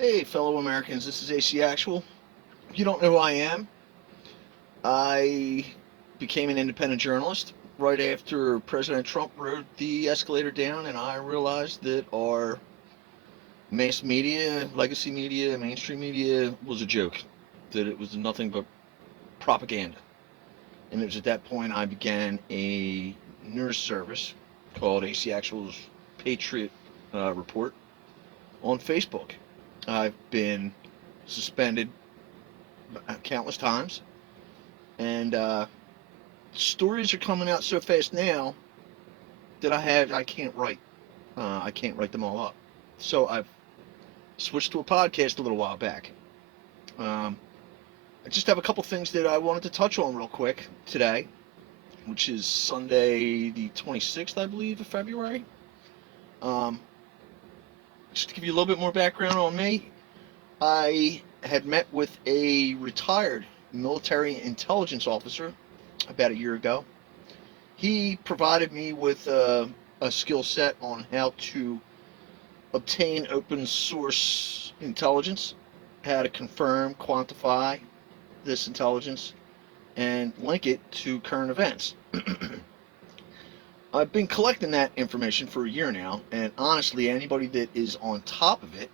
Hey, fellow Americans, this is ACActual. If you don't know who I am, I became an independent journalist right after President Trump rode the escalator down, and I realized that our mass media, legacy media, mainstream media was a joke, that it was nothing but propaganda. And it was at that point I began a news service called ACActual's Patriot Report on Facebook. I've been suspended countless times. And stories are coming out so fast now that I can't write. I can't write them all up. So I've switched to a podcast a little while back. Um, I just have a couple things that I wanted to touch on real quick today, which is Sunday the 26th, I believe, of February. Um, just to give you a little bit more background on me, I had met with a retired military intelligence officer about a year ago. He provided me with a skill set on how to obtain open source intelligence, how to confirm, quantify this intelligence, and link it to current events. I've been collecting that information for a year now, and honestly, anybody that is on top of it,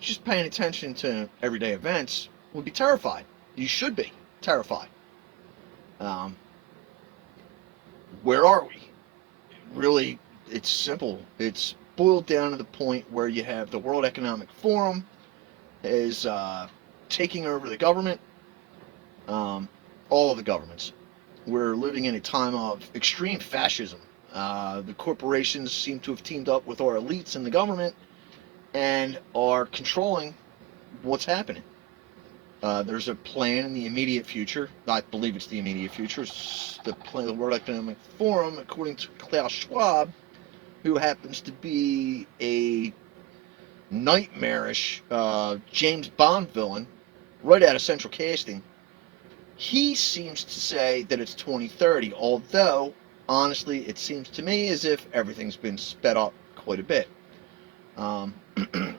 just paying attention to everyday events, would be terrified. You should be terrified. Um, where are we? Really, it's simple. It's boiled down to the point where you have the World Economic Forum is taking over the government, all of the governments. We're living in a time of extreme fascism. The corporations seem to have teamed up with our elites in the government and are controlling what's happening. There's a plan in the immediate future. I believe it's the immediate future. It's the plan of the World Economic Forum, according to Klaus Schwab, who happens to be a nightmarish James Bond villain right out of Central Casting. He seems to say that it's 2030, although, honestly, it seems to me as if everything's been sped up quite a bit. I'm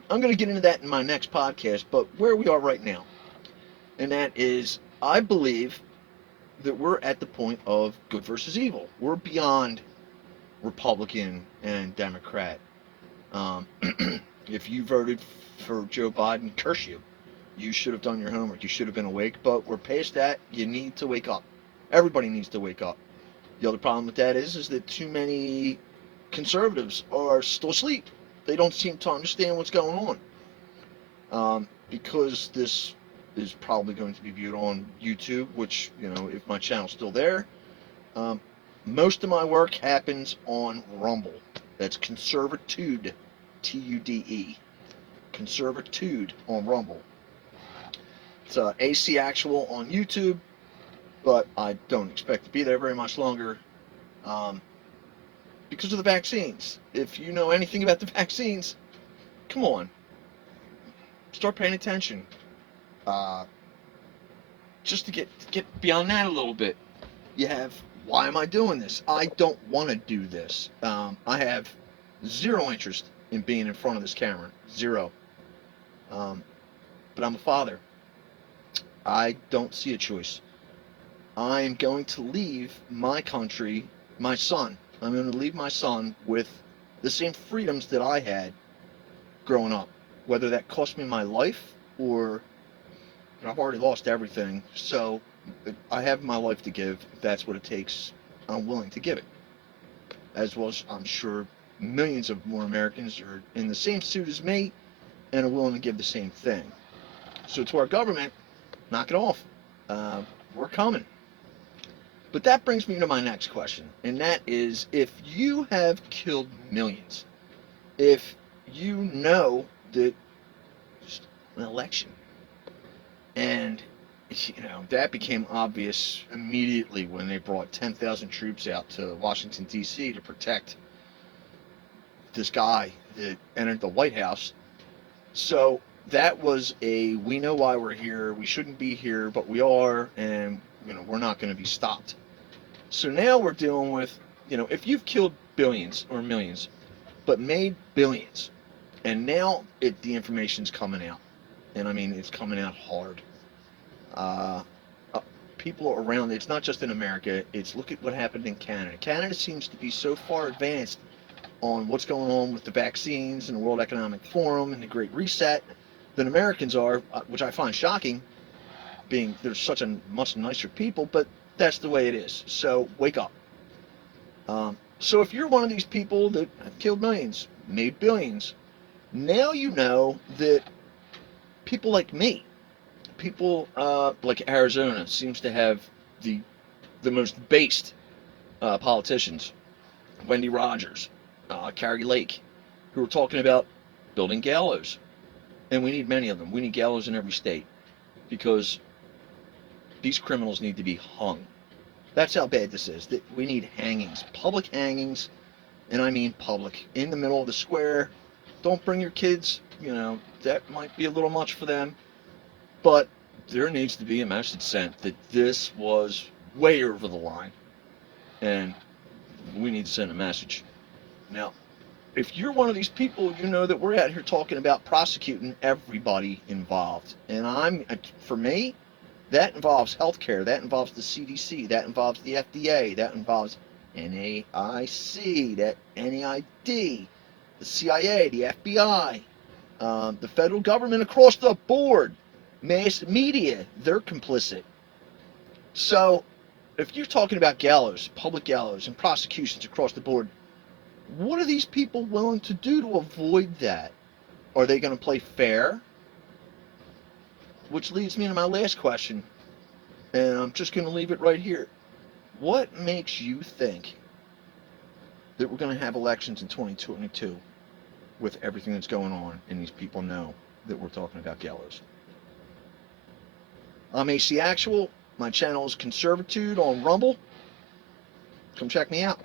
going to get into that in my next podcast, but where we are right now, and that is, I believe that we're at the point of good versus evil. We're beyond Republican and Democrat. Um, if you voted for Joe Biden, curse you. You should have done your homework. You should have been awake. But we're past that. You need to wake up. Everybody needs to wake up. The other problem with that is that too many conservatives are still asleep. They don't seem to understand what's going on. Because this is probably going to be viewed on YouTube, which, if my channel's still there, most of my work happens on Rumble. That's ConservaTUDE, Tude. ConservaTUDE on Rumble. It's ACActual on YouTube, but I don't expect to be there very much longer because of the vaccines. If you know anything about the vaccines, come on, start paying attention. Just to get beyond that a little bit, you have, why am I doing this? I don't want to do this. I have zero interest in being in front of this camera. Zero. But I'm a father. I don't see a choice. I am going to leave my country, my son. I'm going to leave my son with the same freedoms that I had growing up. Whether that cost me my life or I've already lost everything. So I have my life to give. If that's what it takes, I'm willing to give it. As well as I'm sure millions of more Americans are in the same suit as me and are willing to give the same thing. So to our government, knock it off. We're coming. But that brings me to my next question, and that is, if you have killed millions, if you know that just an election, and that became obvious immediately when they brought 10,000 troops out to Washington, D.C. to protect this guy that entered the White House. So that was we know why we're here, we shouldn't be here, but we are, and we're not going to be stopped. So now we're dealing with, if you've killed billions or millions, but made billions, And now the information's coming out, and I mean it's coming out hard. Uh, uh, People around, it's not just in America. It's look at what happened in Canada. Canada seems to be so far advanced on what's going on with the vaccines and the World Economic Forum and the Great Reset than Americans are, which I find shocking, being they're such a much nicer people. But that's the way it is. So wake up. So if you're one of these people that have killed millions, made billions, now you know that people like me, people like Arizona seems to have the most based politicians, Wendy Rogers, Carrie Lake, who are talking about building gallows. And we need many of them. We need gallows in every state because these criminals need to be hung. That's how bad this is. We need hangings, public hangings, and I mean public, in the middle of the square. Don't bring your kids, that might be a little much for them. But there needs to be a message sent that this was way over the line, and we need to send a message. Now, if you're one of these people, you know that we're out here talking about prosecuting everybody involved. And for me, that involves healthcare, that involves the CDC, that involves the FDA, that involves NAIC, that NAID, the CIA, the FBI, the federal government across the board, mass media, they're complicit. So if you're talking about gallows, public gallows, and prosecutions across the board, what are these people willing to do to avoid that? Are they going to play fair? Which leads me to my last question, and I'm just going to leave it right here. What makes you think that we're going to have elections in 2022 with everything that's going on and these people know that we're talking about gallows? I'm ACActual. My channel is ConservaTUDE on Rumble. Come check me out.